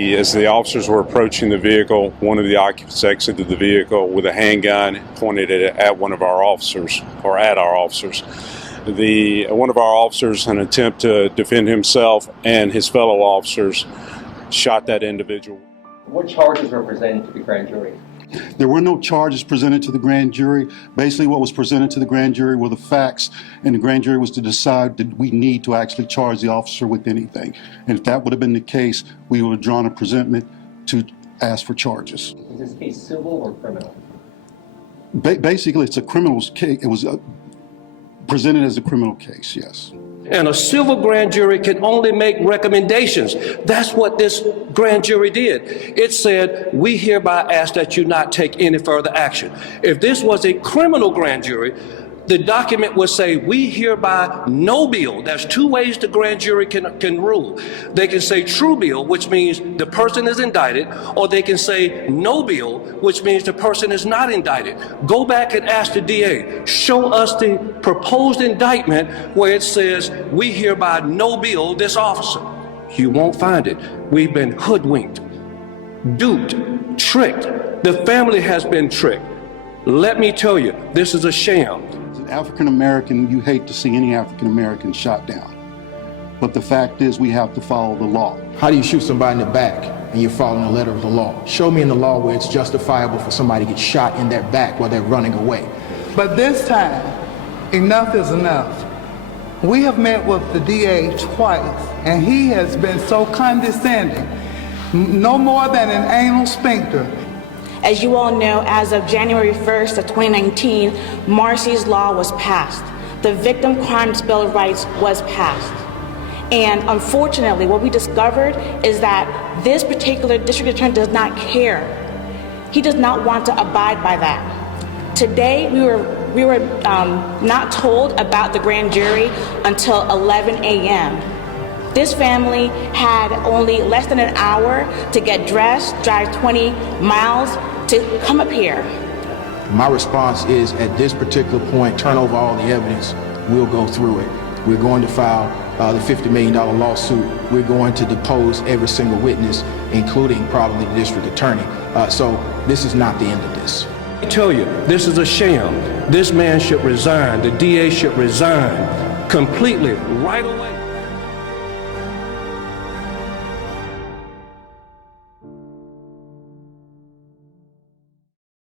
As the officers were approaching the vehicle, one of the occupants exited the vehicle with a handgun pointed at one of our officers, or at our officers. One of our officers, in an attempt to defend himself and his fellow officers, shot that individual. What charges were presented to the grand jury? There were no charges presented to the grand jury. Basically, what was presented to the grand jury were the facts, and the grand jury was to decide that we need to actually charge the officer with anything. And if that would have been the case, we would have drawn a presentment to ask for charges. Is this case civil or criminal? Basically, it's a criminal case. It was presented as a criminal case, yes. And a civil grand jury can only make recommendations. That's what this grand jury did. It said, we hereby ask that you not take any further action. If this was a criminal grand jury, the document would say, we hereby no bill. There's two ways the grand jury can rule. They can say true bill, which means the person is indicted, or they can say no bill, which means the person is not indicted. Go back and ask the DA, show us the proposed indictment where it says, we hereby no bill this officer. You won't find it. We've been hoodwinked, duped, tricked. The family has been tricked. Let me tell you, this is a sham. As an African American, you hate to see any African American shot down. But the fact is, we have to follow the law. How do you shoot somebody in the back and you're following the letter of the law? Show me in the law where it's justifiable for somebody to get shot in their back while they're running away. But this time, enough is enough. We have met with the DA twice, and he has been so condescending. No more than an anal sphincter. As you all know, as of January 1st of 2019, Marsy's Law was passed. The Victim Crimes Bill of Rights was passed. And unfortunately, what we discovered is that this particular district attorney does not care. He does not want to abide by that. Today, we were not told about the grand jury until 11 a.m. This family had only less than an hour to get dressed, drive 20 miles to come up here. My response is, at this particular point, turn over all the evidence. We'll go through it. We're going to file the $50 million lawsuit. We're going to depose every single witness, including probably the district attorney. So this is not the end of this. I tell you, this is a sham. This man should resign. The DA should resign completely right away.